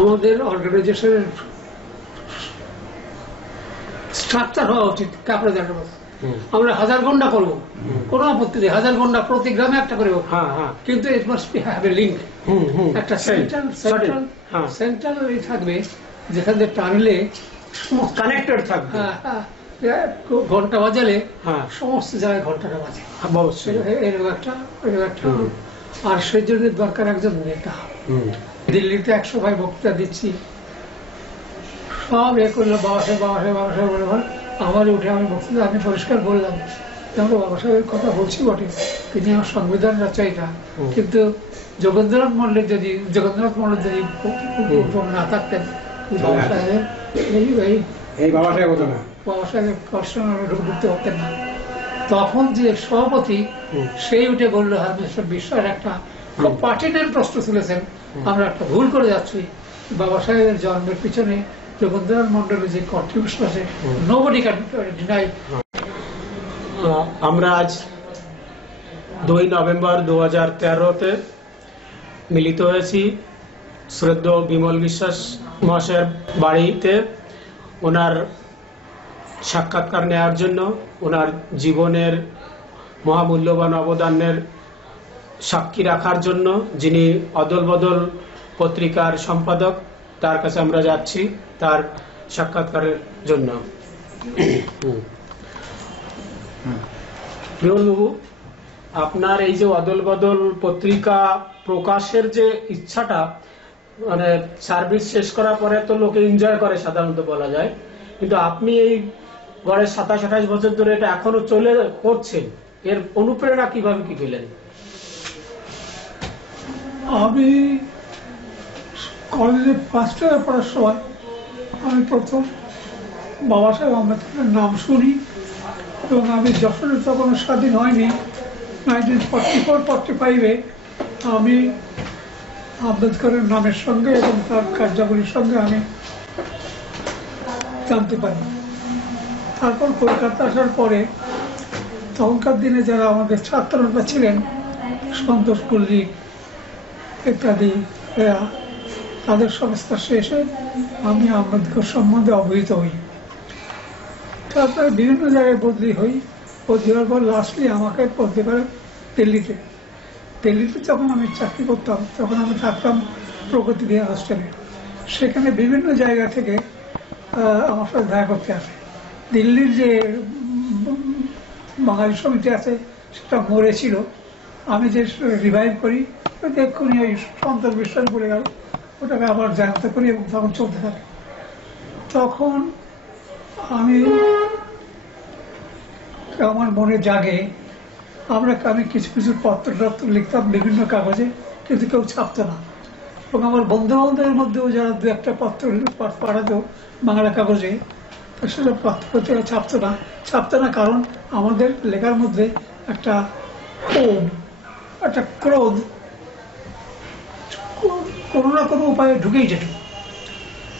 আমাদের অর্গানাইজেশনের স্ট্রাকচার হওয়া উচিত কাপড়ে দেখার মতো। আমরা 1000 গন্ডা করবো, কোনো আপত্তি নেই, 1000 গন্ডা প্রতি গ্রামে একটা করে হোক, কিন্তু it must be have a link, একটা সেন্ট্রাল থাকবে যেখানে টানলে কানেক্টেড থাকবে। ঘন্টা বাজালে সমস্ত জায়গায় ঘন্টাটা বাজে, এরকম একটা। আর সেই জন্য দরকার একজন নেতা। দিল্লিতে 100 ভাই বক্তৃতা দিচ্ছি, সব করলো বাবা সাহেব বলে আমার উঠে আমি বক্তৃতা আমি পরিষ্কার বললাম আমরা বাবা সাহেবের কথা বলছি বটে, তিনি আমার সংবিধান রচয়িতা, কিন্তু যোগেন্দ্রনাথ মন্ডল যদি না থাকতেন বাবা সাহেবের বাবা সাহেবের কষ্ট ঢুকতে পারতেন না। তখন যে সভাপতি সেই উঠে বললো মিস্টার বিশ্বাস একটা খুব পার্টিনেন্ট প্রশ্ন তুলেছেন, আমরা একটা ভুল করে যাচ্ছি, বাবা সাহেবের জন্মের পিছনে যোগেন্দ্রনাথ মন্ডলের যে কন্ট্রিবিউশন আছে নোবডি ক্যান ডিনাই। আমরা আজ 2 নভেম্বর 2013-তে মিলিত হয়েছি শ্রদ্ধেয় বিমল বিশ্বাস মহাশয়ের বাড়িতে ওনার সাক্ষাৎকার নেওয়ার জন্য, ওনার জীবনের মহামূল্যবান অবদানের সাক্ষী রাখার জন্য, যিনি অদল বদল পত্রিকার সম্পাদক, তার কাছে আমরা যাচ্ছি তার সাক্ষাৎকারের জন্য। বিমলবাবু, আপনার এই যে অদল বদল পত্রিকা প্রকাশের যে ইচ্ছাটা, মানে সার্ভিস শেষ করার পরে তো লোকে এনজয় করে সাধারণত বলা যায়, কিন্তু আপনি এই গড়ে 27-28 বছর ধরে এটা এখনো চলে করছেন, এর অনুপ্রেরণা কিভাবে কি পেলেন? আমি কলেজে ফার্স্ট ইয়ার পড়ার সময় আমি প্রথম বাবা সাহেব আম্বেদকরের নাম শুনি, এবং আমি যশোরে তখন স্বাধীন হয়নি, 1944-45-এ আমি আম্বেদকরের নামের সঙ্গে এবং তার কার্যাবলীর সঙ্গে আমি জানতে পারি। তারপর কলকাতা আসার পরে তখনকার দিনে যারা আমাদের ছাত্ররা ছিলেন, সন্তোষ মল্লিক ইত্যাদি, তাদের সংস্থা শেষে আমি আম্বেদকর সম্বন্ধে অবহিত হই। তারপরে বিভিন্ন জায়গায় বদলি হওয়ার পর লাস্টলি আমাকে বদলি করে দিল্লিতে। যখন আমি চাকরি করতাম তখন আমি থাকতাম প্রগতি বিহার হোস্টেলে। সেখানে বিভিন্ন জায়গা থেকে আমার সাথে দেখা করতে আসে। দিল্লির যে বাঙালি সমিতি আছে সেটা মরেছিল, আমি যে রিভাইভ করি এক্ষুনি ওই সন্তোষ বিশ্বাস বলে গেল, ওটাকে আবার জানতে করি এবং তখন চলতে থাকে। তখন আমার মনে জাগে আমি কিছু পত্র লিখতাম বিভিন্ন কাগজে, কিন্তু কেউ ছাপতো না, এবং আমার বন্ধু বান্ধবের মধ্যেও যারা 2-1টা পত্র পাঠাতো বাংলা কাগজে, সেটা পত্রিকা ছাপতো না, কারণ আমাদের লেখার মধ্যে একটা ক্রোধ কোনো না কোনো উপায়ে ঢুকেই যেত।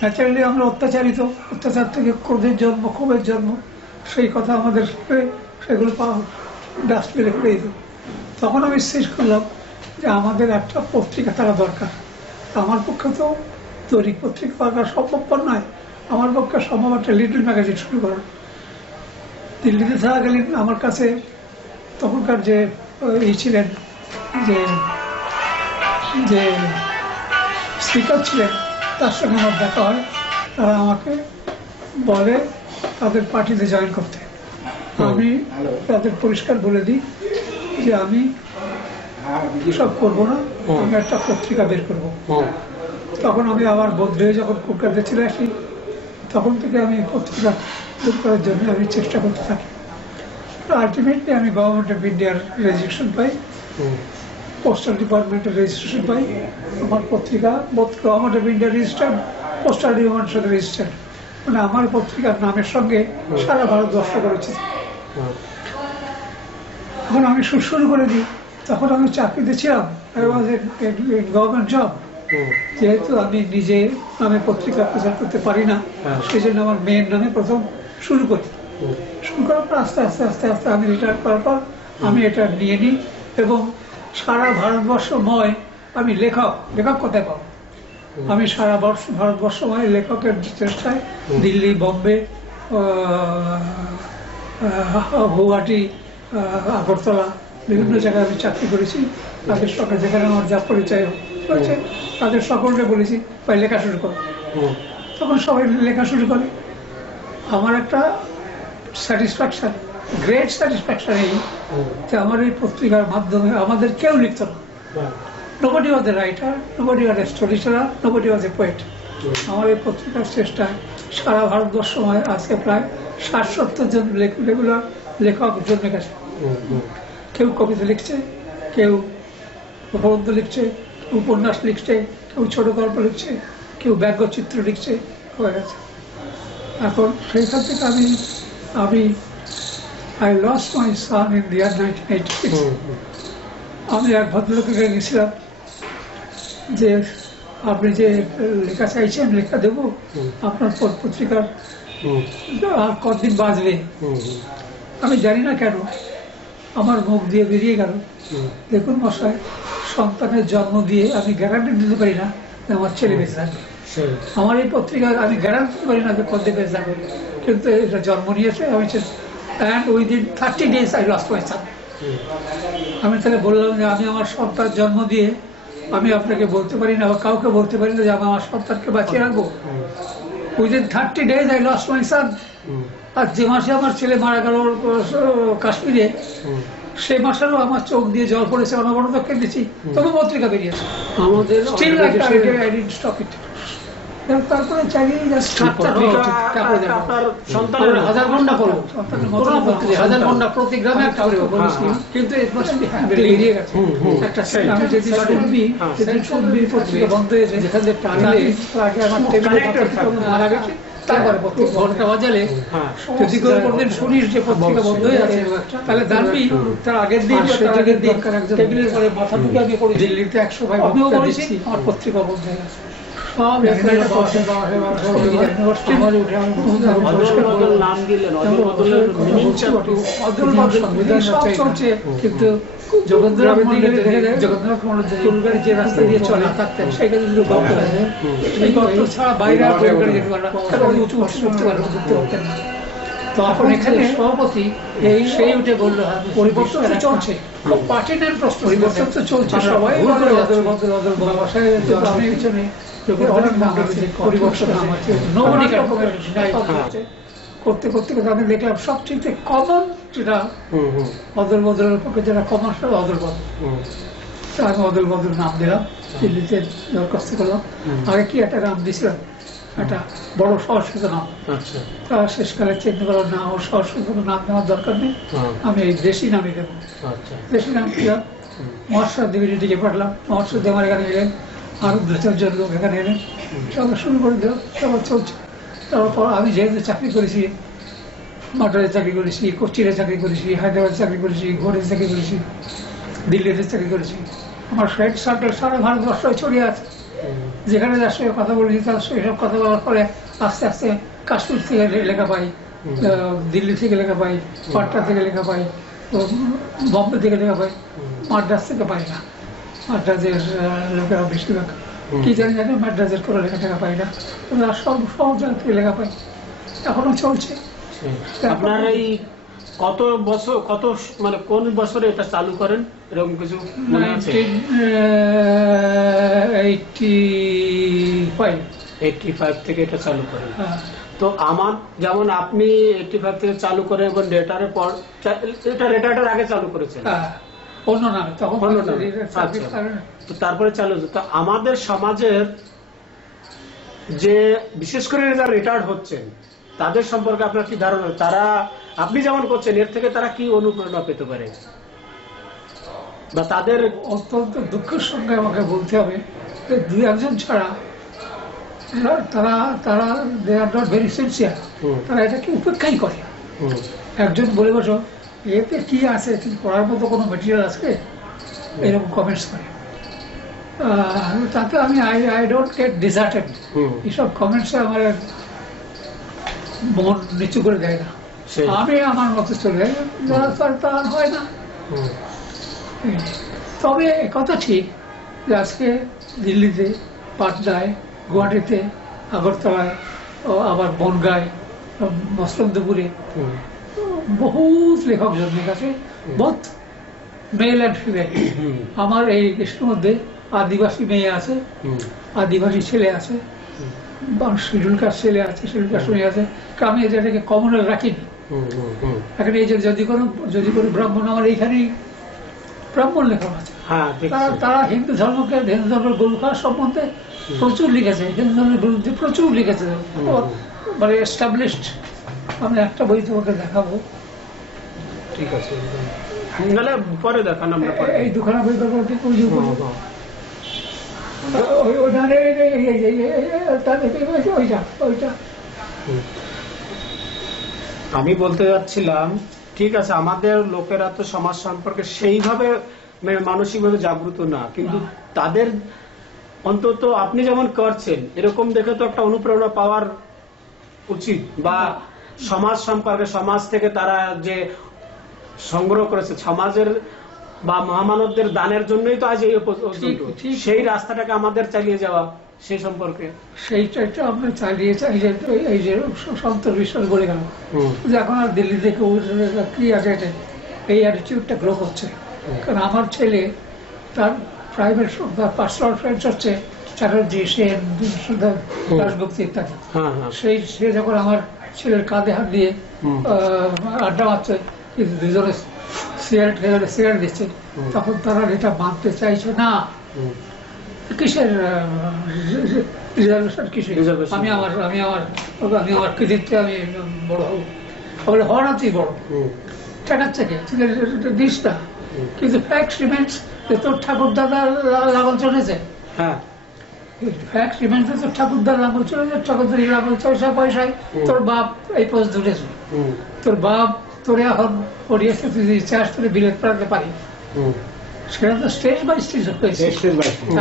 ন্যাচারালি আমরা অত্যাচার থেকে ক্রোধের জন্ম, ক্ষোভের জন্ম, সেই কথা আমাদের সেগুলো ডাস্টবিনে ফেলে দিত। তখন আমি স্থির করলাম যে আমাদের একটা পত্রিকা থাকা দরকার। আমার পক্ষে তো দৈনিক পত্রিকা থাকা সম্ভবপর নয়, আমার পক্ষে সম্ভব একটা লিটল ম্যাগাজিন শুরু করা। দিল্লিতে থাকাকালীন আমার কাছে তখনকার যে ছিলেন, যে স্পিকার ছিলেন, তার সঙ্গে আমার দেখা হয়। তারা আমাকে বলে তাদের পার্টিতে জয়েন করতে। আমি তাদের পরিষ্কার বলে দিই যে আমি সব করবো না, আমি একটা পত্রিকা বের করবো। তখন আমি আবার বদলে যখন কলকাতায় চলে আসি, তখন থেকে আমি পত্রিকা বের করার জন্য আমি চেষ্টা করতে থাকি। আলটিমেটলি আমি গভর্নমেন্ট অফ ইন্ডিয়ার রেজিস্ট্রেশন পাই, পোস্টাল ডিপার্টমেন্টের রেজিস্ট্রেশন পাই। আমার পত্রিকা government of India registered, postal ডিপার্টমেন্টের সাথে রেজিস্টার্ড, মানে আমার পত্রিকার নামের সঙ্গে সারা ভারতবর্ষ করেছে। যখন আমি শুরু করে দিই তখন আমি চাকরিতে ছিলাম, গভর্নমেন্ট জব, যেহেতু আমি নিজে নামে পত্রিকা প্রচার করতে পারি না, সেই জন্য আমার মেয়ের নামে প্রথম শুরু করি। শুরু করার পর আস্তে আস্তে আমি রিটায়ার করার পর আমি এটা নিয়ে নিই, এবং সারা ভারতবর্ষময় আমি লেখক কোথায় পাবো, আমি সারা ভারতবর্ষময় লেখকের চেষ্টায় দিল্লি, বম্বে, গুয়াহাটি, আগরতলা বিভিন্ন জায়গায় আমি চাকরি করেছি। তাদের সঙ্গে যেখানে আমার যা পরিচয় হয়েছে তাদের সকলকে বলেছি ভাই লেখা শুরু করো। তখন সবাই লেখা শুরু করে। আমার একটা স্যাটিসফ্যাকশন, গ্রেট স্যাটিসফ্যাকশন এই যে আমার এই পত্রিকার মাধ্যমে আমাদের কেউ লিখত না। Nobody was a writer, nobody was a storyteller, nobody was a poet. আমার এই পত্রিকার চেষ্টায় সারা ভারতবর্ষময় আজকে প্রায় 60-70 জন রেগুলার লেখক জন্মে গেছে। কেউ কবিতা লিখছে, কেউ প্রবন্ধ লিখছে, কেউ উপন্যাস লিখছে, কেউ ছোট গল্প লিখছে, কেউ ব্যঙ্গচিত্র লিখছে, হয়ে গেছে। এখন সেইখান থেকে আমি I lost my son in the year 1986. আমি এক ভদ্রলোকে গেছিলাম যে আপনি যে লেখা চাইছেন লেখা দেবো, আপনার পত্রিকার আর কতদিন বাঁচবে। আমি জানি না কেন আমার মুখ দিয়ে বেরিয়ে গেল, দেখুন মশাই, সন্তানের জন্ম দিয়ে আমি গ্যারান্টি দিতে পারি না যে আমার ছেলে বেঁচে থাকবে। আমার এই পত্রিকায় আমি গ্যারান্টি দিতে পারি না যে কতদিন বেঁচে থাকবে, কিন্তু এটা জন্ম নিয়েছে। আমি and within 30 days I lost my son. আমি তাকে বললাম যে আমি আমার সন্তান জন্ম দিয়ে আমি আপনাকে বলতে পারি না বা কাউকে বলতে পারি না যে আমি আমার সন্তানকে বাঁচিয়ে রাখবো। Within 30 days I lost my son. আর যে মাসে আমার ছেলে মারা গেল কাশ্মীরে, সে মাসেরও আমার চোখ দিয়ে জল পড়েছে, অনবরত কেঁদেছি, তবে পত্রিকা বেরিয়েছে আমাদের। তারপরে চালিয়ে যাচ্ছে। হাজার ঘন্টা করবো, হাজার ঘন্টা প্রতি গ্রামে একটা করে বলেছি, কিন্তু বেরিয়ে গেছে। আমি যেদিন শুনবি পত্রিকা বন্ধ হয়েছে, যেখান থেকে আগে আমার মারা গেছে, তারপরে ঘন্টা বাজালে যদি কোনদিন শুনিস যে পত্রিকা বন্ধ হয়ে আছে, তাহলে জানবি তার আগের দিন টেবিলের পরে মাথা ঢুকে আমি করি দিল্লিতে 100 ভাই আমিও বলেছি আমার পত্রিকা বন্ধ হয়ে গেছে। কিন্তু জগন্নাথ মন্দিরে যে রাস্তা দিয়ে চলে থাকতেন সেখানে কিন্তু গল্প আছে, সেই গল্প ছাড়া বাইরে উঁচু উঠতে পারতেন না। তখন এখানে সভাপতি এই সেই উঠে বললো পরিবর্তন চলছে, পার্টিদের প্রশ্ন পরিবর্তন তো চলছে, সবাই পিছনে করতে করতে আমি দেখলাম সবচেয়ে কমন যেটা অদল বদলের পক্ষে যেটা কমন সেটা অদল বদল। আমি অদল বদল নাম দিলাম, দিল্লিতে দরখাস্ত করলাম। আগে কি একটা নাম দিয়েছিলাম, একটা বড় সংস্কৃত নাম, তা শেষকালে চিন্তা করলাম না, ও সংস্কৃত নাম নেওয়ার দরকার নেই, আমি এই দেশি নামই দেবো। দেশি নাম দিলাম, মহাশয় দেবীর দিকে পাঠলাম, মহাশয় দেব আমার এখানে এলেন, আরো 2-4 লোক এখানে এলেন, সবাই শুরু করে দিল, সবার চলছে। তারপর আমি যেহেতু চাকরি করেছি, মাদ্রাজে চাকরি করেছি, কোচিনে চাকরি করেছি, হায়দ্রাবাদে চাকরি করেছি, ঘরে চাকরি করেছি, দিল্লিতে চাকরি করেছি, আমার ফ্রেন্ড সার্কেল সারা ভারতবর্ষ ছড়িয়ে আছে। যেখানে যার সঙ্গে কথা বলেছি তার সঙ্গে সব কথা বলার পরে আস্তে আস্তে কাশ্মীর থেকে লেখা পাই, দিল্লি থেকে লেখা পাই, পাটনা থেকে লেখা পাই, বম্বে থেকে লেখা পাই, মাদ্রাজ থেকে পাই না। মাদ্রাজের লোকেরা বেশিরভাগ কি জানি জানি মাদ্রাজের কোনো লেখা টেখা পাই না, সব জায়গা থেকে লেখা পাই, এখনো চলছে। আপনার এই কত বছর, কত মানে কোন বছরে এটা চালু করেন এরকম কিছু? 1985 থেকে এটা চালু করেন। তো আমার যেমন আপনি 85 থেকে চালু করেন এবং রেটারের পর, এটা রেটারের আগে চালু করেছেন অন্য নামে, তখন তো তারপরে চালু। তো আমাদের সমাজের যে বিশেষ করে যারা রিটায়ার্ড হচ্ছেন তাদের সম্পর্কে আপনার কি ধারণা, তারা আপনি যেমন করছেন এর থেকে তারা কি অনুপ্রেরণা পেতে পারে, বা তাদের? অত্যন্ত দুঃখের সঙ্গে আমাকে বলতে হবে যে 2-1 ছাড়া তারা তারা দে আর নট ভেরি সিনসিয়ার, তারা এটাকে উপেক্ষাই করে। একজন বলে বসো এতে কি আছে, পড়ার মতো কোনো মেটেরিয়াল আছে, এরকম কমেন্টস করে। তাতে আমি আই ডোন্ট গেট ডিজার্টেড, এইসব কমেন্টসে আমার মন নিচু করে দেয় না, আমি আমার মতো চলে যাই, তার হয় না। তবে কথা ঠিক যে আজকে দিল্লিতে, পাটনায়, গুয়াহাটিতে, আগরতলায়, আবার বনগাঁয়, মসলন্দপুরে বহুত লেখক জন্মে গেছে, বহুত মেল অ্যান্ড ফিমেল। আমার এই দেশের মধ্যে আদিবাসী মেয়ে আছে, আদিবাসী ছেলে আছে, শিডিউল কাস্ট ছেলে আছে, শিডিউল কাস্ট মেয়ে আছে। আমি এটাকে কমনাল রাখিনি। এখন এই যে যদি কোনো ব্রাহ্মণ, আমার এইখানেই ব্রাহ্মণ লেখক আছে, তারা হিন্দু ধর্মকে, হিন্দু ধর্মের গরু খাওয়ার সম্বন্ধে প্রচুর লিখেছে, হিন্দু ধর্মের বিরুদ্ধে প্রচুর লিখেছে, মানে এস্টাবলিশড। আমি একটা বই তোমাকে দেখাবো। ঠিক আছে, পরে দেখান। আমরা এই দুখানা বই ওইটা আমি বলতে যাচ্ছিলাম, ঠিক আছে আমাদের লোকেরা তো সমাজ সম্পর্কে সেইভাবে মানসিকভাবে জাগ্রত না, কিন্তু তাদের অন্তত আপনি যেমন করছেন এরকম দেখে তো একটা অনুপ্রেরণা পাওয়ার উচিত, বা সমাজ সম্পর্কে, সমাজ থেকে তারা যে সংগ্রহ করেছে, সমাজের বা মহামানবদের দানের জন্যই তো আজ এই সেই রাস্তাটাকে আমাদের চালিয়ে যাওয়া, সেই সম্পর্কে সেইটা আমরা চালিয়ে চাই। এই যে সন্তোষ বিশ্বাস বলে গেল যে এখন আর দিল্লি থেকে কি আছে, এই অ্যাটিটিউডটা গ্রো করছে। কারণ আমার ছেলে, তার প্রাইভেট, তার পার্সোনাল ফ্রেন্ডস হচ্ছে চ্যাটার্জি, সেন, দাশগুপ্ত ইত্যাদি। সে যখন আমার ছেলের কাঁধে হাত দিয়ে আড্ডা মারছে, দুজনে সিগারেট দিচ্ছে, তখন তারা এটা মানতে চাইছে না। কিসের রিজার্ভেশন, কিসের? আমি আমার কৃতিত্বে আমি বড় হব, বলে হওয়ার তুই বড় ঠেকাচ্ছে কে, দিস না। কিন্তু ফ্যাক্ট রিমেন্স যে তোর ঠাকুর দাদা লাঙল চলেছে, ফ্যাক্ট রিমেন্স তোর ঠাকুর দাদা লাঙল চলেছে, ঠাকুর দাদি লাঙল চলেছে পয়সায়, তোর বাপ এই পোস্ট ধরেছে, তোর বাপ তোরে এখন পড়িয়েছে, তুই যদি চাষ করে বিলেত পাঠাতে পারি। সেটা তো স্টেজ বাই স্টেজ হয়েছে।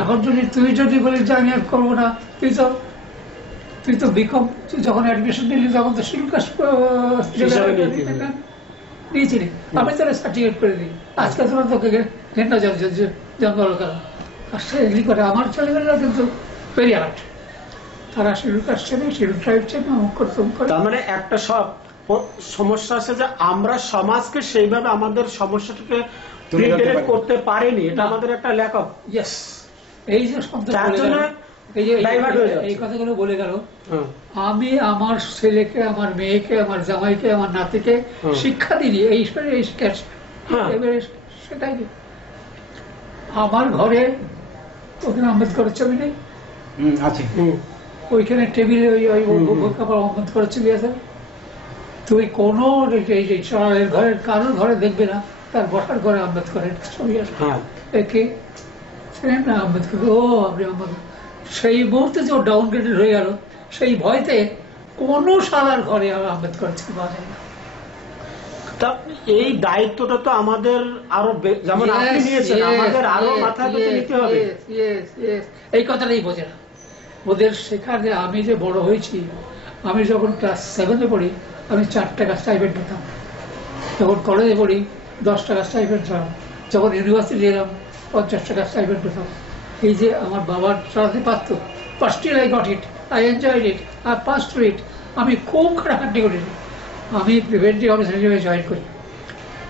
এখন তুই যদি বলিস যে আমি আর করবো না, তুই তো বিকম, তুই যখন অ্যাডমিশন নিলি তখন তো শিডিউল কাস্ট নিয়েছিলি, আমি তোরা সার্টিফিকেট করে দিই। আজকে তোরা তোকে ঘেন্না জঙ্গল করা, আর সে এগ্রি করে। আমার ছেলেমেয়েরা কিন্তু ভেরি আর্ট, তারা শিডিউল কাস্ট চেনে, শিডিউল ট্রাইব চেনে, অমুক করে। তার মানে একটা সব সমস্যা আছে যে আমরা সমাজকে সেইভাবে আমাদের সমস্যাটাকে করতে পারিনি, এটা আমাদের একটা ল্যাক অফ। ইয়েস, এই যে শব্দ এই কথাগুলো বলে গেল, আমি আমার ছেলেকে, আমার মেয়েকে, আমার জামাইকে, আমার নাতিকে শিক্ষা দিই এই সেটাই। আমার ঘরে ওখানে আম্বেদকরের ছবি নেই আছে, ওইখানে টেবিলে ওই আম্বেদকরের ছবি আছে। তুই কোনো ঘরের কারোর ঘরে দেখবে না তার বসার ঘরে আম্বেদকরের ছবি আছে। একে না আম্বেদকর, ও আপনি আম্বেদকর। সেই মুহূর্তে যে ও ডাউনগ্রেডেড হয়ে গেল, সেই ভয়তে কোনো সালার ঘরে আম্বেদকর ছবি পাওয়া যায় না। এই দায়িত্বটা তো আমাদের আরো, যেমন আপনি নিয়েছেন, আমাদের আরো মাথায় নিতে হবে। এই কথাটাই বোঝে না ওদের। সেখানে আমি যে বড় হয়েছি, আমি যখন ক্লাস 7-এ পড়ি আমি 4 টাকা স্টাইপেন্ড পেতাম, যখন কলেজে পড়ি 10 টাকা স্টাইপেন্ড পেতাম, যখন ইউনিভার্সিটি এলাম 50 টাকা স্টাইপেন্ড পেতাম। এই যে আমার বাবার চালাতে পারতো, but still I got it, I enjoyed it, I pass through it. আমি খুব খাটাখাটি করিনি। আমি প্রিভেন্টিভ অফিসার হিসেবে জয়েন করি,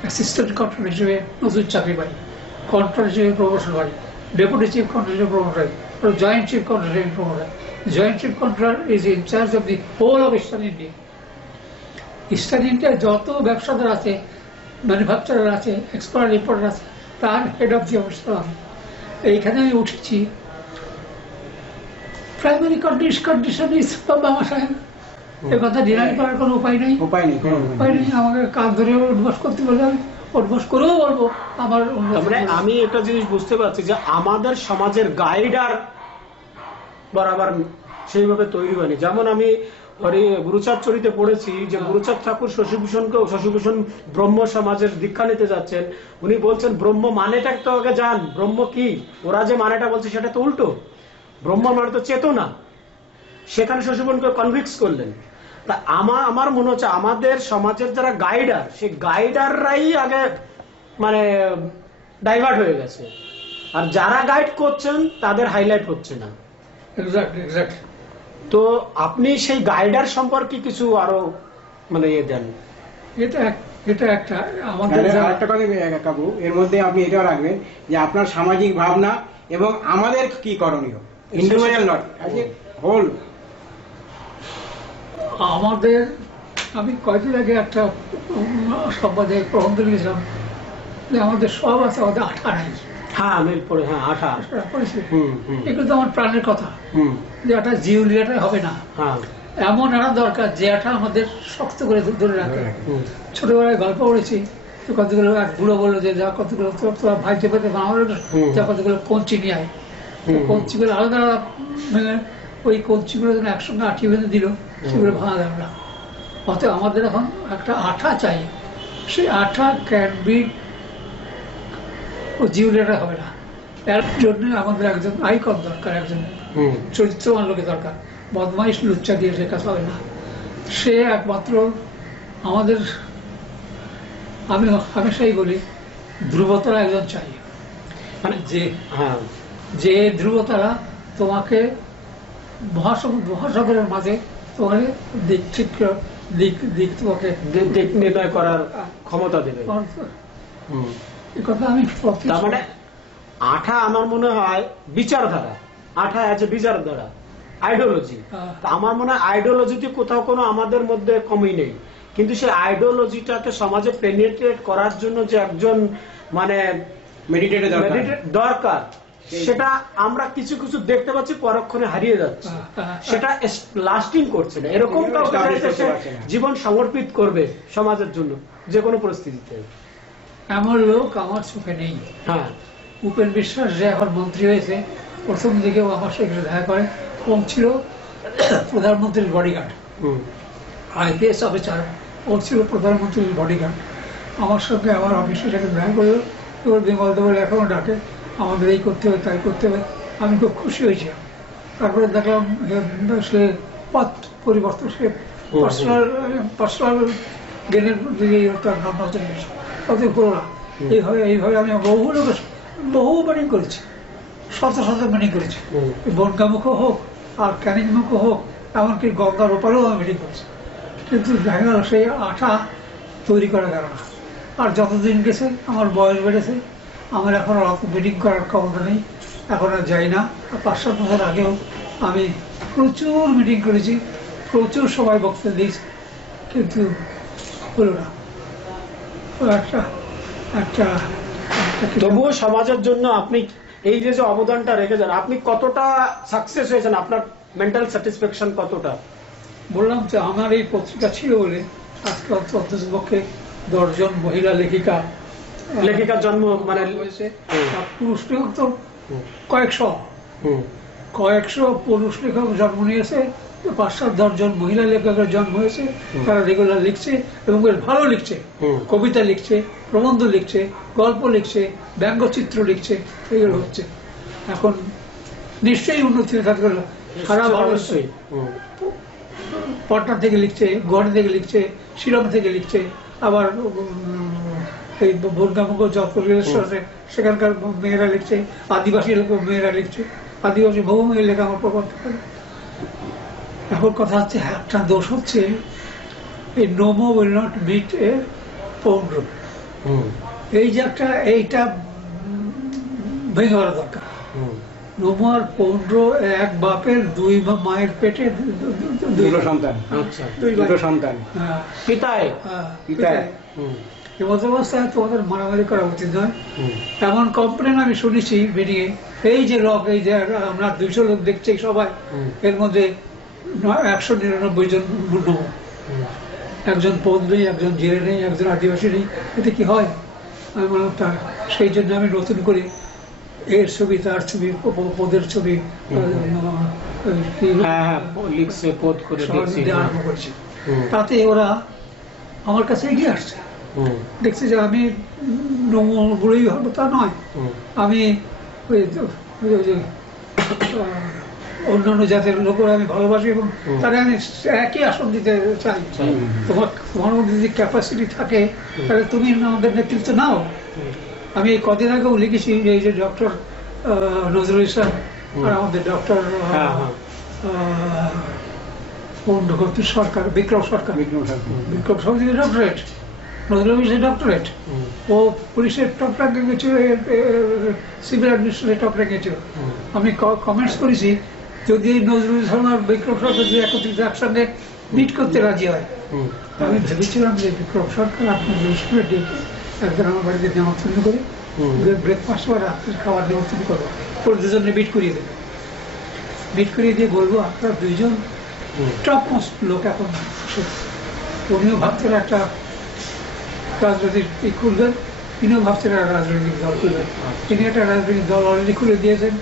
অ্যাসিস্ট্যান্ট কন্ট্রোলার হিসেবে নতুন চাকরি পাই, কন্ট্রোলার হিসেবে প্রমোশন পাই, ডেপুটি চিফ কন্ট্রোলার হিসেবে প্রমোট হয়, জয়েন্ট চিফ কন্ট্রোলার হিসেবে প্রমোট হয়। Joint chief controller is in charge of the whole of eastern India. Eastern ইন্ডিয়ার যত ব্যবসাদার আছে, ম্যানুফ্যাকচারার আছে, এক্সপোর্টার ইম্পোর্টার আছে, তার হেড অফ দি অফিসার আমি। এইখানে আমি উঠেছি। প্রাইমারি কন্ডিশন ইজ বাবা সাহেব, এ কথা ডিনাই করার কোনো উপায় নেই। আমাকে কাজ ধরে উদ্বাস করতে বলে আমি উদ্বাস করেও বলবো আমার। আমি একটা জিনিস বুঝতে পারছি যে আমাদের সমাজের গাইডার বরাবর সেইভাবে তৈরি হয়নি। যেমন আমি গুরুচাঁদ চরিতে পড়েছি যে গুরুচাঁদ ঠাকুর শশীভূষণ ব্রহ্ম সমাজের দীক্ষা নিতে যাচ্ছেন, উনি বলছেন ব্রহ্ম মানেটা তো আগে জান, ব্রহ্ম কি। ওরা যে মানেটা বলছে সেটা তো উল্টো, ব্রহ্ম মানে তো চেতনা। সেখানে শশীভূষণকে কনভিক্স করলেন। তা আমার মনে হচ্ছে আমাদের সমাজের যারা গাইডার, সেই গাইডাররাই আগে মানে ডাইভার্ট হয়ে গেছে, আর যারা গাইড করছেন তাদের হাইলাইট হচ্ছে না। এক্স্যাক্ট তো আপনি সেই গাইডার সম্পর্কে কিছু আরো মানে দেন। এটা একটা আমাদের একটা কথা কাকু, এর মধ্যে আপনি এটাও রাখবেন যে আপনার সামাজিক ভাবনা এবং আমাদের কি করণীয়, individual not as a whole. আমাদের, আমি কয়েকদিন আগে একটা সংবাদে প্রবন্ধ লিখেছিলাম যে আমাদের সব আছে, আমাদের আঠা নাই। হ্যাঁ মিল পড়ে, হ্যাঁ আঠা। এগুলো তো আমার প্রাণের কথা, যে আঠা জিউলিয়াটা হবে না, এমন আঠা দরকার যে আঠা আমাদের শক্ত করে ধরে রাখে। ছোটবেলায় গল্প পড়েছি, কতগুলো বুড়ো বললো যে যা কতগুলো তোরা ভাই চেপাতে বানাবো, যা কতগুলো কঞ্চি নিয়ে আয়। কঞ্চিগুলো আলাদা আলাদা ভেঙে ওই কঞ্চিগুলো যেন একসঙ্গে আঠি বেঁধে দিল, সেগুলো ভাঙা যাবে না। অতএব আমাদের এখন একটা আঠা চাই, সেই আঠা ক্যান বি, ও জিউলিয়াটা হবে না। এর জন্য আমাদের একজন আইকন দরকার, একজন চরিত্রবান লোকের দরকার। বদমাইশ লুচ্চা দিয়ে সে কাজ হবে না। সে একমাত্র আমাদের, আমি হামেশাই বলি, ধ্রুবতারা একজন চাই, মানে যে ধ্রুবতারা তোমাকে মহাসাগরের মাঝে তোমাকে দিক তোমাকে দিক নির্ণয় করার ক্ষমতা দেবে। এই কথা আমি, তার মানে আঠা আমার মনে হয় বিচারধারা, আঠা আছে বিচারধারা, আইডিওলজি। আমার মনে হয় আইডিওলজিতে কোথাও কোনো আমাদের মধ্যে কমই নেই, কিন্তু সেই আইডিওলজিটাকে সমাজে পেনিট্রেট করার জন্য যে একজন মানে মেডিটেটর দরকার, সেটা আমরা কিছু কিছু দেখতে পাচ্ছি পরক্ষণে হারিয়ে যাচ্ছে, সেটা লাস্টিং করছে না। এরকম কাউকে জীবন সমর্পিত করবে সমাজের জন্য যে কোনো পরিস্থিতিতে, এমন লোক আমার চোখে নেই। হ্যাঁ, উপেন বিশ্বাস যে এখন মন্ত্রী হয়েছে, প্রথম দিকেও আমার সঙ্গে দেখা করে, ওম ছিল প্রধানমন্ত্রীর বডিগার্ড, আইপিএস অফিসার, ও ছিল প্রধানমন্ত্রীর বডিগার্ড। আমার সঙ্গে আমার অফিসে সেখানে দেখা করলো, এবার বেঙ্গল বলে এখনো ডাকে, আমাদের এই করতে হবে তাই করতে হবে। আমি খুব খুশি হয়েছিলাম। তারপরে দেখলাম সে পথ পরিবর্তন, সে পার্সোনাল জ্ঞানের দিকে তার নজর গেছে, অত করো না। এইভাবে আমি বহু মিটিং করেছি, শত মিটিং করেছি, বনগামুখও হোক আর ক্যানিং মুখও হোক, এমনকি গঙ্গার ওপারেও আমি মিটিং করেছি। কিন্তু দেখা গেল সেই আঠা তৈরি করা গেল না। আর যতদিন গেছে আমার বয়স বেড়েছে, আমার এখন আর অত মিটিং করার ক্ষমতা নেই, এখন আর যাই না। 5-7 বছর আগেও আমি প্রচুর মিটিং করেছি, প্রচুর সবাই বক্তব্য দিয়েছি, কিন্তু হলো না। তবুও সমাজের জন্য আপনি এই যে অবদানটা রেখে যান, আপনি কতটা সাকসেস হয়েছেন, আপনার মেন্টাল স্যাটিসফ্যাকশন কতটা? বললাম যে আমার এই পত্রিকা ছিল বলে আজকে অন্ততপক্ষে 10 জন মহিলা লেখিকার জন্ম মানে হয়েছে। পুরুষ লেখক তো কয়েকশো পুরুষ লেখক জন্ম নিয়েছে, 5-7-10 জন মহিলা লেখকের জন্ম হয়েছে। তারা রেগুলার লিখছে এবং বেশ ভালো লিখছে, কবিতা লিখছে, প্রবন্ধ লিখছে, গল্প লিখছে, ব্যঙ্গচিত্র লিখছে, এগুলো হচ্ছে। এখন নিশ্চয়ই উন্নতির কাজ করলো। সারা ভারতবর্ষে পাটনা থেকে লিখছে, গড় থেকে লিখছে, শিলং থেকে লিখছে, আবার এই বনগামুখ যত আছে সেখানকার মেয়েরা লিখছে, আদিবাসী মেয়েরা লিখছে, আদিবাসী বহু মেয়ের লেখা আমার প্রবন্ধ করে। এখন কথা হচ্ছে, একটা দোষ হচ্ছে এই নোমো উইল নট মিট এ পৌন্ড্র, এই যে এইটা ভেঙে দেওয়া দরকার। নোমো আর পৌন্ড্র এক বাপের 2 মায়ের পেটে 2 সন্তান, পিতায়। অবস্থায় তোমাদের মারামারি করা উচিত নয়। এমন কমপ্লেন আমি শুনেছি বেরিয়ে, এই যে লোক, এই যে আমরা 200 লোক দেখছি সবাই, এর মধ্যে 199 জন নোমো, একজন পদ নেই, একজন জেলে নেই, একজন আদিবাসী নেই, এতে কি হয়? আমি বললাম তা সেই জন্য আমি নতুন করে এর ছবি, তার ছবি, পদের ছবি আরম্ভ করছি। তাতে ওরা আমার কাছে এগিয়ে আসছে, দেখছি যে আমি নোংরগুলোই হবো তা নয়, আমি অন্যান্য জাতের লোকেরা আমি ভালোবাসি এবং তারা আমি একই আসন দিতে চাই। তোমার মধ্যে যদি ক্যাপাসিটি থাকে তাহলে তুমি আমাদের নেতৃত্ব নাও। আমি এই কদিন আগেও লিখেছি যে এই যে ডক্টর নজরুল ইসলাম আর আমাদের ডক্টর বঙ্গবন্ধু সরকার, বিক্রম সরকার, বিক্রম সরকার ডক্টরেট, নজরুল ইসলামের ডক্টরেট। ও পুলিশের টপ র্যাঙ্কে গেছিল, সিভিল অ্যাডমিনিস্ট্রেশনের টপ র্যাঙ্কে ছিল। আমি কমেন্টস করেছি, যদি এই নজরুল ইসলাম আর বিক্রম সরকার যদি একত্রিত একসঙ্গে মিট করতে রাজি হয়, আমি ভেবেছিলাম যে বিক্রম সরকার আপনার স্কুলে ডেকে একদিন আমার বাড়িতে নিমন্ত্রণ করে ব্রেকফাস্ট বা রাত্রের খাবার নিমন্ত্রণ করবো, ওর দুজনে মিট করিয়ে দেবে। মিট করিয়ে দিয়ে বলবো আপনার দুইজন টপ মোস্ট লোক এখন, উনিও ভাবছেন একটা রাজনৈতিক খুলবেন, তিনিও ভাবছেন একটা রাজনৈতিক দল খুলবেন। তিনি একটা রাজনৈতিক দল অলরেডি খুলে দিয়েছেন।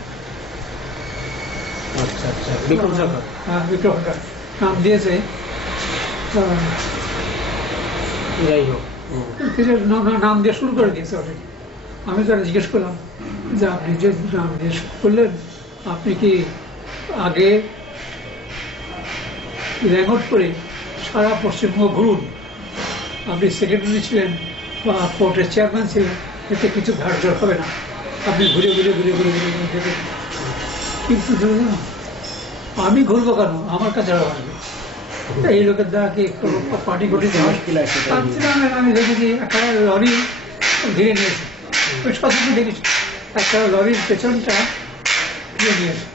বিক্রম সরকার নাম দিয়েছে, যাই হোক, নাম দিয়ে শুরু করে দিয়েছে অলরেডি। আমি তারা জিজ্ঞেস করলাম যে আপনি যে নাম দিয়ে শুরু করলেন, আপনি কি আগে রেকর্ড করে সারা পশ্চিমবঙ্গ ঘুরুন, আপনি সেক্রেটারি ছিলেন বা কোর্টের চেয়ারম্যান ছিলেন, এতে কিছু ধার্য হবে না, আপনি ঘুরে ঘুরে ঘুরে ঘুরে ঘুরে ঘুরে যেতেন। কিন্তু আমি ঘুরবো কেন, আমার কাছে আসবে এই লোকের দ্বারা কি পার্টি গঠিত হয়? আমি দেখেছি একটা লরি ঘিরে নিয়েছে, সবকিছু দেখেছি, একটা লরির পেছনটা ঘিরে নিয়েছে,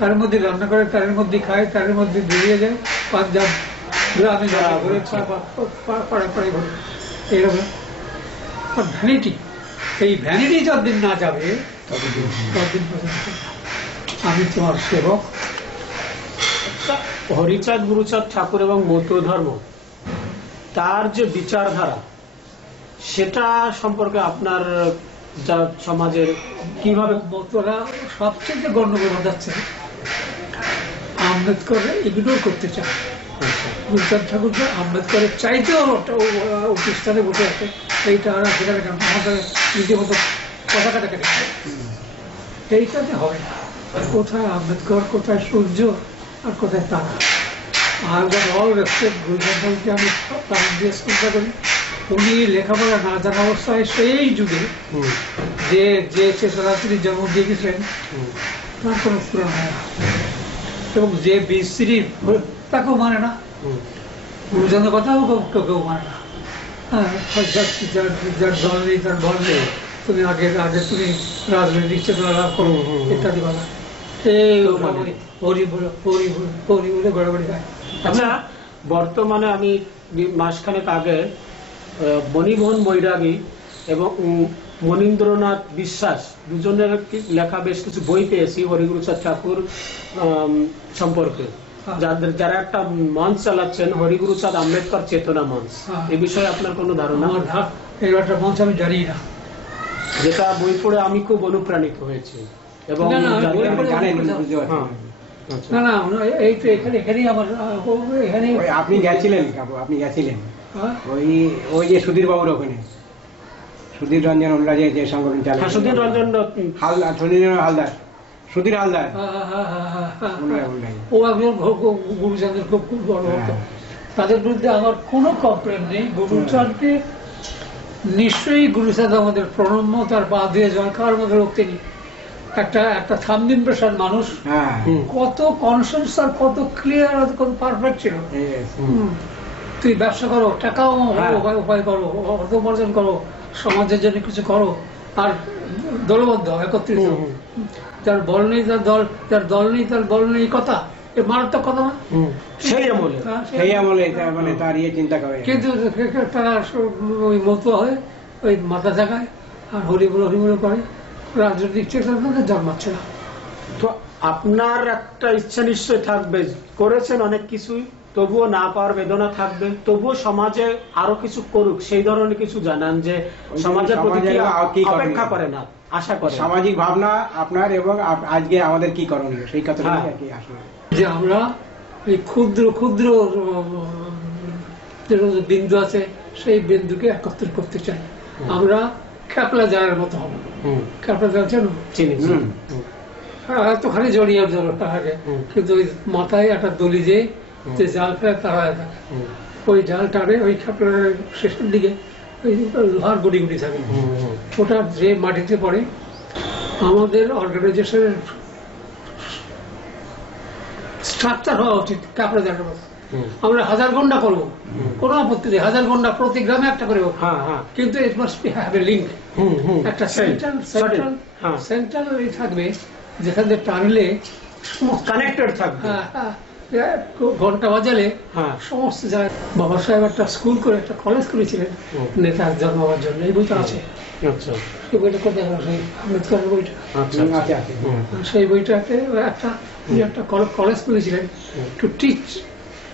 তার মধ্যে রান্না করে, তার মধ্যে খায়, তার মধ্যে বেরিয়ে যায়, পাঞ্জাব গ্রামে যারা ঘুরে পাড়াপাড়ি ঘুরে এইরকম ভ্যানিটি। এই ভ্যানিটি যতদিন না যাবে ততদিন পর্যন্ত আমি তোমার সেবক। হরিচাঁদ গুরুচাঁদ ঠাকুর এবং মধ্য ধর্ম, তার যে বিচারধারা, সেটা সম্পর্কে আপনার যা সমাজের কিভাবে মতরা সবচেয়ে গণ্ডগোল যাচ্ছে, আম্বেদকর ইগনোর করতে চায়। গুরুচাঁদ ঠাকুর আম্বেদকরের চাইতেও উচ্চ স্থানে বসে আছে, এইটা আর সেখানে কেন আমাদের নিজের মতো কথা কাটাকাটি, এইটাতে হবে না। কোথায় আম্বেদকর, কোথায় সূর্য, আর কোথায় তারা। আর অল রেসপেক্ট গুরুচাঁদ ঠাকুরকে আমি তার দিয়ে শ্রদ্ধা করি। উনি লেখাপড়া না জানা অবস্থায় সেই যুগে যে যে চেতনা তিনি জন্ম দিয়ে গেছিলেন তার কোনো পূরণ হয় না, এবং যে বিশ্রী তাকেও মানে না, গুরুজনের কথাও কেউ মানে না। যার দল নেই তার বল নেই, তুমি আগে আগে তুমি রাজনৈতিক চেতনা লাভ করো ইত্যাদি বলা, হরি বলে হরি বলে হরি বলে গড়াগড়ি গায়। আচ্ছা, বর্তমানে আমি মাসখানেক আগে মণিমোহন বৈরাগী এবং মনীন্দ্রনাথ বিশ্বাস দুজনের লেখা বেশ কিছু বই পেয়েছি হরিগুরুচাঁদ ঠাকুর সম্পর্কে, যারা একটা মঞ্চ চালাচ্ছেন, হরিগুরুচাঁদ আম্বেদকর চেতনা মঞ্চ। এই বিষয়ে আপনার কোনো ধারণা? এই একটা মঞ্চ আমি জানি না, যেটা বই পড়ে আমি খুব অনুপ্রাণিত হয়েছি। এবং না না এই তো এখানেই আমার এখানে আপনি গেছিলেন, আপনি গেছিলেন ওই যে সুধীর বাবুর ওখানে, সুধীর রঞ্জন ওনারা যে সংগঠন চালায়, সুধীর রঞ্জন হালদার, সুধীর হালদার, ও একজন গুরুচাঁদের খুব খুব বড় হতো। তাদের বিরুদ্ধে আমার কোনো কমপ্লেন নেই। গুরুচাঁদকে নিশ্চয়ই গুরুচাঁদ আমাদের প্রণম্য, তার পা দিয়ে জল খাওয়ার মধ্যে রক্তি নেই। একটা থামদিন পেশার মানুষ, কত কনসেন্স আর কত ক্লিয়ার আর কত পারফেক্ট ছিল। তুই ব্যবসা করো, টাকাও উপায় করো, অর্থ উপার্জন করো, সমাজের জন্য কিছু করো, আর দলবদ্ধ একত্রিত। যার বল নেই তার দল, যার দল নেই তার বল নেই, কথা এ মারাত্মক কথা না? সেই আমলে মানে তার ইয়ে চিন্তা করে, কিন্তু তারা ওই মতো হয়, ওই মাথা জাগায় আর হরিবল হরিবল করে, রাজনৈতিক চেতনা জন্মাচ্ছে না। তো আপনার একটা ইচ্ছা নিশ্চয় থাকবে, করেছেন অনেক কিছুই, তবুও না পাওয়ার বেদনা থাকবে, তবুও সমাজে আরো কিছু করুক সেই ধরনের কিছু জানান, যে সমাজের প্রতি অপেক্ষা করে না, আশা করে। সামাজিক ভাবনা আপনার এবং আজকে আমাদের কি করণীয় সেই কথাটা আর কি আসলে, যে আমরা এই ক্ষুদ্র ক্ষুদ্র বিন্দু আছে, সেই বিন্দুকে একত্রিত করতে চাই। আমরা খ্যাপলা জালের মতো হবো। খ্যাপলা জাল জানো? এতখানি জড়িয়ে তাহাকে, কিন্তু ওই মাথায় একটা দড়ি দিয়ে যে জাল ফেলে তারা ওই জাল টানে, ওই খ্যাপলার শেষের দিকে ওই লোহার গুড়ি গুড়ি থাকে, ওটা যে মাটিতে পড়ে। আমাদের অর্গানাইজেশনের স্ট্রাকচার হওয়া উচিত কাপড়ে দেখার মতো। আমরা 1000 গন্ডা করবো, কোনো আপত্তি নেই, 1000 গন্ডা প্রতি গ্রামে একটা করে হোক। কিন্তু it must be have a link, একটা সেন্ট্রাল থাকবে যেখান থেকে টানলে কানেক্টেড থাকবে। ঘন্টা বাজালে সমস্ত জায়গায়। বাবা সাহেব একটা স্কুল করে একটা কলেজ করেছিলেন নেতার জন্মাবার জন্য, এই বইটা আছে। সেই বইটা কোথায় গেল? সেই আম্বেদকরের বইটা। সেই বইটাতে একটা কলেজ করেছিলেন to teach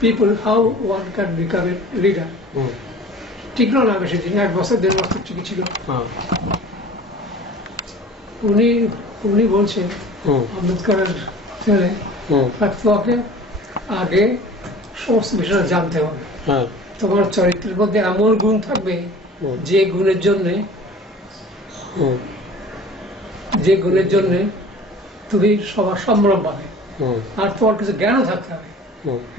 people how one can become a leader. টিকলো না বেশি দিন, 1 বছর 1.5 বছর ঠিকই ছিল। উনি বলছেন আম্বেদকরের ছেলে, তোমাকে আগে সমস্ত বিষয় জানতে হবে। তোমার চরিত্রের মধ্যে এমন গুণ থাকবে যে গুণের জন্য তুমি সবার সম্ভ্রম পাবে। আর তোমার কিছু জ্ঞানও থাকতে হবে,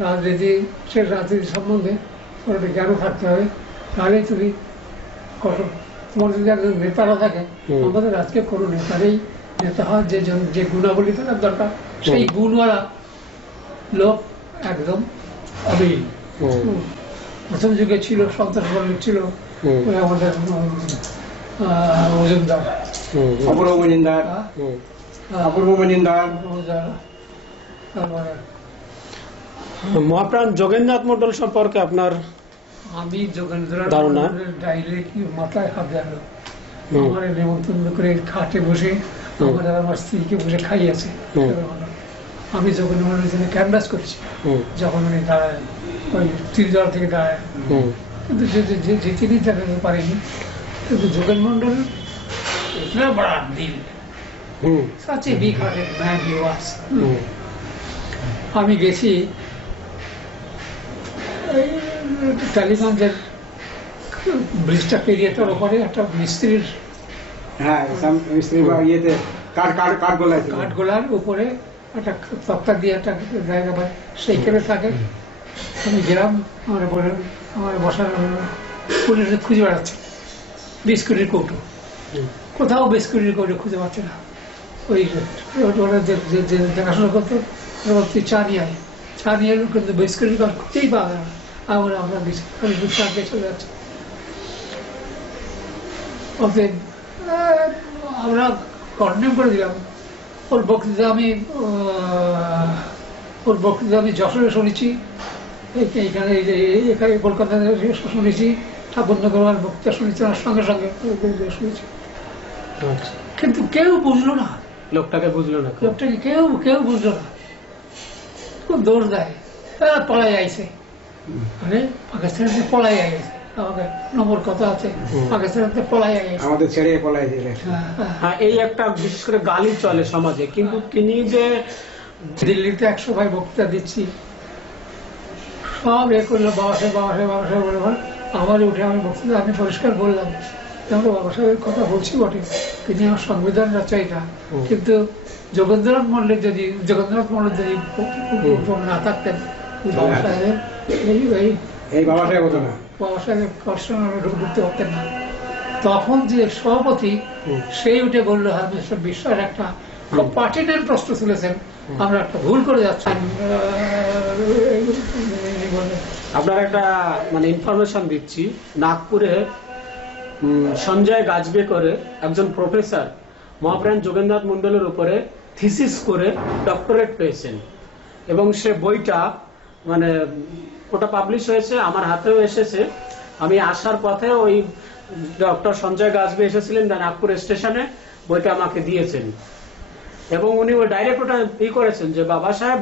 রাজনীতি সম্বন্ধে তোমার জ্ঞানও থাকতে হবে, তাহলে তুমি করো। তোমার যদি একজন নেতারা থাকে, আমাদের আজকে কোনো নেতারই নেতা হয় যে গুণাবলী থাকার দরকার, সেই গুণওয়ালা লোক একদম অবিল। প্রথম যুগে ছিল সন্ত্রাসবাদী, ছিল আমাদের মজুমদার, মহাপ্রাণ যোগেন্দ্রনাথ মন্ডল সম্পর্কে আপনার? আমি যোগেন্দ্রনাথ ডাইলে কি মাথায় হাত গেল। আমার নেমন্তন্ন করে খাটে বসে আমার স্ত্রীকে বসে খাইয়েছে। আমি যোগেন্দ্রনাথের জন্য ক্যানভাস করছি যখন উনি দাঁড়ায়, ওই ত্রিদল থেকে দাঁড়ায়, কিন্তু যে তিনি দেখাতে পারেনি। কিন্তু যোগেন মন্ডল ইতনা বড়া দিল, such a big hearted man he was. আমি গেছি টালিগঞ্জের ব্রিজটা পেরিয়ে তার ওপরে একটা মিস্ত্রির কাঠগোলার উপরে একটা তক্তা দিয়ে একটা জায়গা পায়, সেইখানে থাকে। আমি গেলাম, আমার বসার পুলিশ খুঁজে বেড়াচ্ছে বিস্কুটের কৌটো, কোথাও বিস্কুটের কৌটো খুঁজে পাচ্ছে না। ওই ওরা দেখাশোনা করতো, চা নিয়ে আয়, চা নিয়ে এলো, কিন্তু বিস্কুটের কৌটো খুঁজেই পাওয়া গেল না। আমরা বিস্কুট চা খেয়ে চলে যাচ্ছি। অতএব আমরা কন্ডেম করে দিলাম। ওর বক্তৃতা আমি যশোরে শুনেছি, এখানে কলকাতায় শুনেছি, ঠাকুরনগর বক্তৃতা শুনেছি, ওনার সঙ্গে সঙ্গে শুনেছি। কিন্তু কেউ বুঝলো না, লোকটাকে কেউ বুঝলো না। খুব দোষ দেয়, পলাই আইছে, মানে পাকিস্তানে পলাই আইছে। আমাদের নম্বর কথা আছে, পাকিস্তানে পলাই আইছে, আমাদের ছেড়ে পলাই দিলে। এই একটা বিশেষ করে গালি চলে সমাজে। কিন্তু তিনি যে দিল্লিতে 100 ভাই বক্তৃতা দিচ্ছি, সব করলো বাবা সাহেব বলে, আমার উঠে আমি বক্তৃতা আমি পরিষ্কার বললাম আমরা বাবা সাহেবের কথা বলছি বটে, তিনি আমার সংবিধান রচয়িতা, কিন্তু যোগেন্দ্রনাথ মন্ডল যদি না থাকতেন, বাবা সাহেবের বাবা সাহেবের কষ্ট ঢুকতে পারতেন না। তখন যে সভাপতি সেই উঠে বললো, হ্যাঁ মিস্টার বিশ্বাস একটা খুব পার্টিনের প্রশ্ন তুলেছেন, আমরা একটা ভুল করে যাচ্ছেন। আপনার একটা ইনফরমেশন দিচ্ছি, নাগপুরে সঞ্জয় গাজবে করে একজন প্রফেসর মহাপ্রাণ যোগেন্দ্রনাথ মন্ডলের উপরে থিসিস করে ডক্টরেট পেয়েছেন, এবং সে বইটা ওটা পাবলিশ হয়েছে, আমার হাতেও এসেছে। আমি আসার পথে ওই ডক্টর সঞ্জয় গাজবে এসেছিলেন নাগপুর স্টেশনে, বইটা আমাকে দিয়েছেন, এবং উনি ওই ডাইরেক্ট ওটা করেছেন যে বাবা সাহেব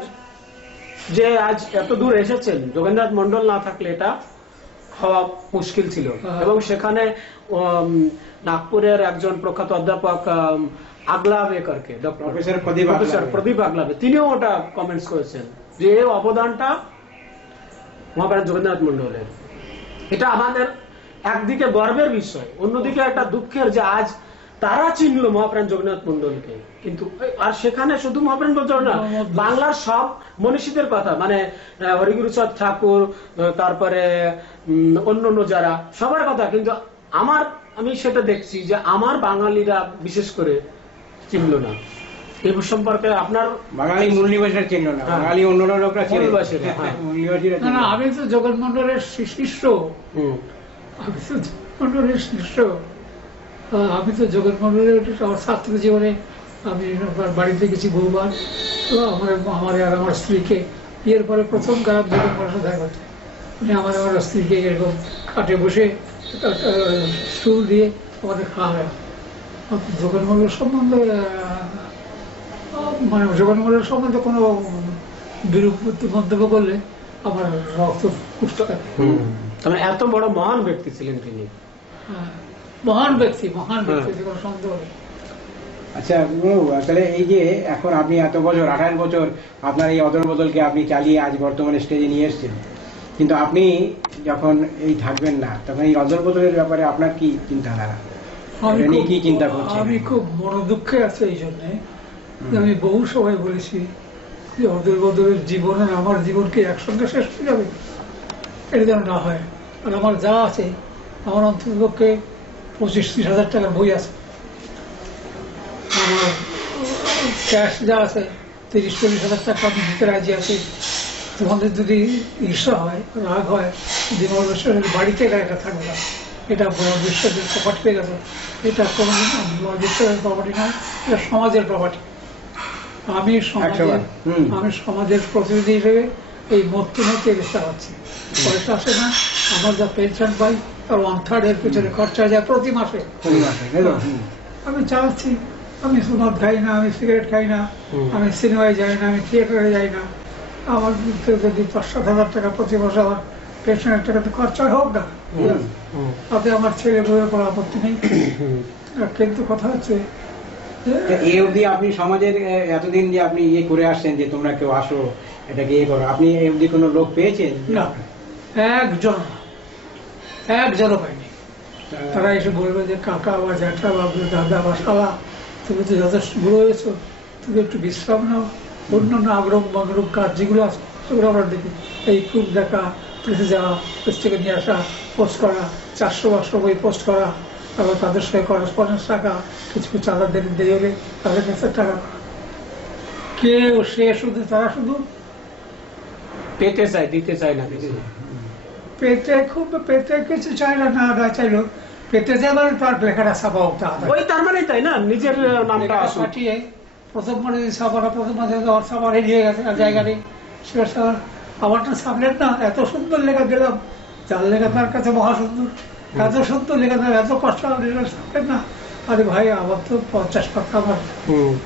যে আজ এত দূর এসেছেন, যোগেন্দ্রনাথ মন্ডল না থাকলে এটা হওয়া মুশকিল ছিল। এবং সেখানে নাগপুরের একজন প্রখ্যাত অধ্যাপক আগলাবেকরকে, প্রফেসর প্রদীপ আগলাবে, তিনিও ওটা কমেন্টস করেছেন যে এই অবদানটা মহাপ্রাণ যোগেন্দ্রনাথ মন্ডলের। এটা আমাদের একদিকে গর্বের বিষয়, অন্যদিকে একটা দুঃখের যে আজ তারা চিনল মহাপ্রাণ যোগেন্দ্রনাথ মন্ডলকে। কিন্তু আর সেখানে শুধু মহাপ্রাণ মন্ডল না, বাংলার সব মনীষীদের কথা, হরিগুরুচাঁদ ঠাকুর, তারপরে অন্য যারা, সবার কথা। কিন্তু আমি সেটা দেখছি যে আমার বাঙালিরা বিশেষ করে চিনল না। এই সম্পর্কে আপনার বাঙালি মূল নিবাসীরা চিনল না, হ্যাঁ। বাঙালি অন্য লোকরা ছিল, মূলবাসীরা, হ্যাঁ। মূল নিবাসীরা না চিনল না, না। আমি তো জগন্মন্ডলের শিষ্য, হুম, আমি তো জগন্মন্ডলের শিষ্য। আমি তো জগন্মন্ডলের আমার ছাত্র জীবনে আমি আমার বাড়িতে গেছি বহুবার। তো আমার আর আমার স্ত্রীকে বিয়ের পরে প্রথম গেলাম জগন্মন্ডল দেখা করতে। মানে আমার স্ত্রীকে এরকম খাটে বসে স্টুল দিয়ে আমাদের খাওয়া হয়। জগন্মন্ডল সম্বন্ধে মানে জগন্মন্ডল সম্বন্ধে কোনো বিরূপ মন্তব্য করলে আমার রক্ত পুষ্ট থাকে। তবে এত বড় মহান ব্যক্তি ছিলেন তিনি। হ্যাঁ, মহান ব্যক্তি, মহান ব্যক্তি, কোনো সন্দেহ নেই। আচ্ছা বাবু, তাহলে এই যে এখন আপনি এত বছর 28 বছর আপনার এই অদল বদলকে আপনি চালিয়ে আজ বর্তমানে স্টেজে নিয়ে এসেছেন, কিন্তু আপনি যখন এই থাকবেন না তখন এই অদল বদলের ব্যাপারে আপনার কি চিন্তাধারা, এটা নিয়ে কি চিন্তা করছেন? আমি খুব মনোদুঃখে আছি এই জন্যে যে আমি বহু সময় বলেছি যে অদল বদলের জীবন আর আমার জীবনকে একসঙ্গে শেষ হয়ে যাবে, এটা যেন না হয়। আর আমার যা আছে, আমার অন্ততপক্ষে 25-30 হাজার টাকার বই আছে, আমার ক্যাশ যা আছে 30-40 হাজার টাকা আমি দিতে রাজি আছি। তোমাদের যদি ঈর্ষা হয়, রাগ হয়, বিমল বিশ্বাসের বাড়িতে এটা থাকবে না, এটা বিমল বিশ্বাসের প্রপার্টি হয়ে গেছে, এটা কোনোদিন বিমল বিশ্বাসের প্রপার্টি নয়, এটা সমাজের প্রপার্টি। আমি সমাজের প্রতিনিধি হিসেবে এই মূর্তি চেষ্টা করছি। পয়সা আসে না, আমার যা পেনশন পাই তার 1/3 এর পিছনে খরচা যায় প্রতি মাসে। আমি চালাচ্ছি, আমি সুমদ খাই না, আমি সিগারেট খাই না, আমি সিনেমায় যাই না, আমি থিয়েটারে যাই না। আমার যদি 5-7 হাজার টাকা প্রতি মাসে আমার পেনশনের টাকাতে খরচা হোক না, তাতে আমার ছেলে বউয়ের কোনো আপত্তি নেই। কিন্তু কথা হচ্ছে এই অবধি আপনি সমাজের এতদিন যে আপনি ইয়ে করে আসছেন যে তোমরা কেউ আসো এটাকে ইয়ে করো, আপনি এই অবধি কোনো লোক পেয়েছেন? না, একজনও পাইনি। তারা এসে বলবে যে কাকা বা জ্যাঠা বা দাদা বা শালা, তুমি তো যথেষ্ট বুড়ো হয়েছো, তুমি একটু বিশ্রাম নাও, অন্যান্য আগ্রহ কাজ যেগুলো আছে সেগুলো আমরা দেখি। এই খুব দেখা, প্রেসে যাওয়া, প্রেস থেকে নিয়ে আসা, পোস্ট করা, 400-500 বই পোস্ট করা, তারপর তাদের সঙ্গে করেসপন্ডেন্স রাখা, কিছু চাঁদা দেরি হলে তাদের কাছে টাকা। কেউ সে শুধু, তারা শুধু পেতে চাই, দিতে চাই না কিছু। পেতে কিছু চাই না, না চাইলো পেতে চাই মানে তার লেখাটা ছাপা হোক, ওই তার মানে তাই না, নিজের নামটা আসুক। পাঠিয়ে প্রথম মানে ছাপাটা প্রথম মাঝে ছাপা রেডি হয়ে গেছে, আর জায়গা নেই। আমারটা ছাপলেন না, এত সুন্দর লেখা দিলাম, যার লেখা তার কাছে মহা সুন্দর, এত সুন্দর লেখা দেয়, এত কষ্ট ছাপলেন না। আরে ভাই, আমার তো 50 পাক্কা আমার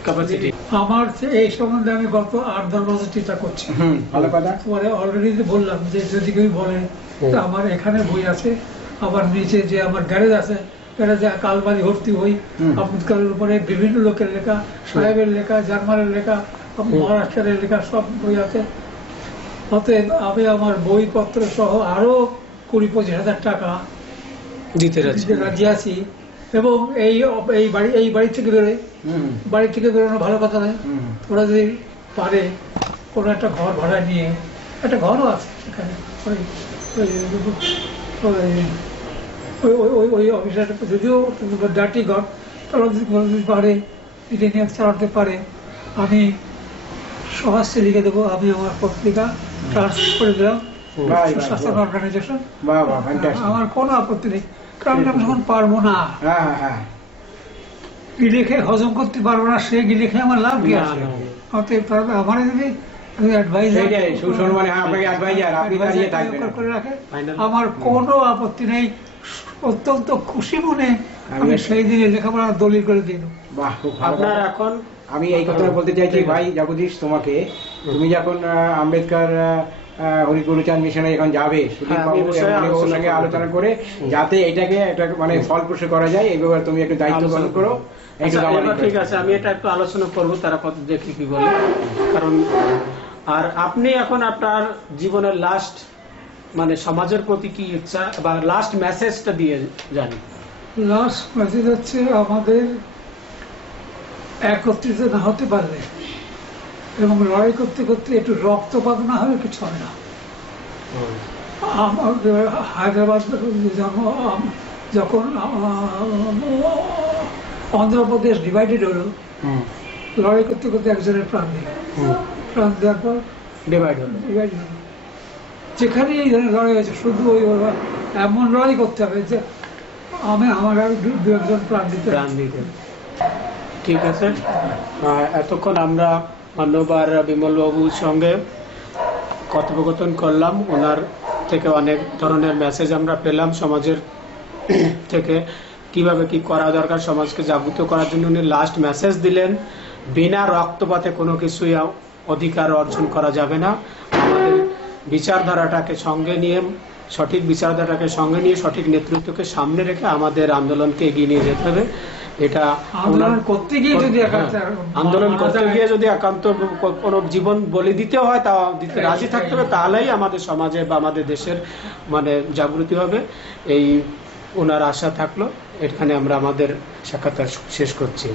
ক্যাপাসিটি। আমার এই সম্বন্ধে আমি গত 8-10 বছর চিন্তা করছি। ভালো কথা। তোমার অলরেডি বললাম যে যদি কেউ বলে আমার এখানে বই আছে, আবার নিচে যে আমার গ্যারেজ আছে, গ্যারেজে কালবাড়ি ভর্তি বই, আব্দুল কালামের উপরে বিভিন্ন লোকের লেখা, সাহেবের লেখা, জার্মানের লেখা, মহারাষ্ট্রের লেখা, সব বই আছে। অতএব আমি আমার বইপত্র সহ আরো 20-25 হাজার টাকা দিতে রাজি আছি। এবং এই বাড়ি থেকে বেরোনো ভালো কথা নয়। ওরা যদি পারে কোনো একটা ঘর ভাড়া নিয়ে, একটা ঘরও আছে এখানে, ওই অফিসার, যদিও ডাটি ঘর, তারা যদি পারে এটা নিয়ে চালাতে পারে, আমি সহজে লিখে দেবো। আমি আমার পত্রিকা ট্রান্সফার করে দিলাম সুশাসন অর্গানাইজেশন, আমার কোনো আপত্তি নেই, কারণ আমি যখন পারবো না, লিখে হজম করতে পারবো না, সে লিখে আমার লাভ কি আছে? অতএব আমার যদি করে রাখে, আমার কোনো আপত্তি নেই। অত্যন্ত খুশি মনে আমি সেই দিনে লেখাপড়া দলিল করে দিই। আপনার এখন আমি এই কথাটা বলতে চাইছি ভাই জগদীশ, তোমাকে তুমি যখন আম্বেদকর হরিগুরুচাঁদ মিশনে এখন যাবে, ওর সঙ্গে আলোচনা করে যাতে এটাকে একটা মানে ফলপ্রসূ করা যায়, এই ব্যাপারে তুমি একটু দায়িত্ব পালন করো। ঠিক আছে, আমি এটা একটু আলোচনা করবো, তারা কত দেখি কি বলে। কারণ আর আপনি এখন আপনার জীবনের লাস্ট মানে সমাজের প্রতি কি ইচ্ছা বা লাস্ট মেসেজটা দিয়ে জানি। লাস্ট মেসেজ হচ্ছে, আমাদের একত্রিত না হতে পারলে এবং লড়াই করতে করতে একটু রক্তপাত না হলে কিছু হয় না। হায়দ্রাবাদ যখন অন্ধ্রপ্রদেশ ডিভাইডেড হলো, লড়াই করতে করতে একজনের প্রাণ দিল। প্রাণ দেওয়ার পর ডিভাইড হলো। divide হলো। যেখানে এই ধরনের লড়াই হয়েছে শুধু ওই এমন লড়াই করতে হবে যে আমার আর দু একজন প্রাণ দিতে হবে। প্রাণ দিতে। ঠিক আছে, এতক্ষণ আমরা মান্যবর বিমল বাবুর সঙ্গে কথোপকথন করলাম। ওনার থেকে অনেক ধরনের মেসেজ আমরা পেলাম সমাজের থেকে, কিভাবে কি করা দরকার সমাজকে জাগ্রত করার জন্য। উনি লাস্ট মেসেজ দিলেন, বিনা রক্তপাতে কোনো কিছুই অধিকার অর্জন করা যাবে না। আমাদের বিচারধারাটাকে সঙ্গে নিয়ে, সঠিক বিচারধারাটাকে সঙ্গে নিয়ে, সঠিক নেতৃত্বকে সামনে রেখে আমাদের আন্দোলনকে এগিয়ে নিয়ে যেতে হবে। এটা আন্দোলন করতে গিয়ে যদি আন্দোলন করতে গিয়ে যদি একান্ত কোনো জীবন বলি দিতে হয়, তা দিতে রাজি থাকতে হবে, তাহলেই আমাদের সমাজে বা আমাদের দেশের মানে জাগৃতি হবে। এই ওনার আশা থাকলো। এখানে আমরা আমাদের সাক্ষাৎকার শেষ করছি।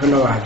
ধন্যবাদ।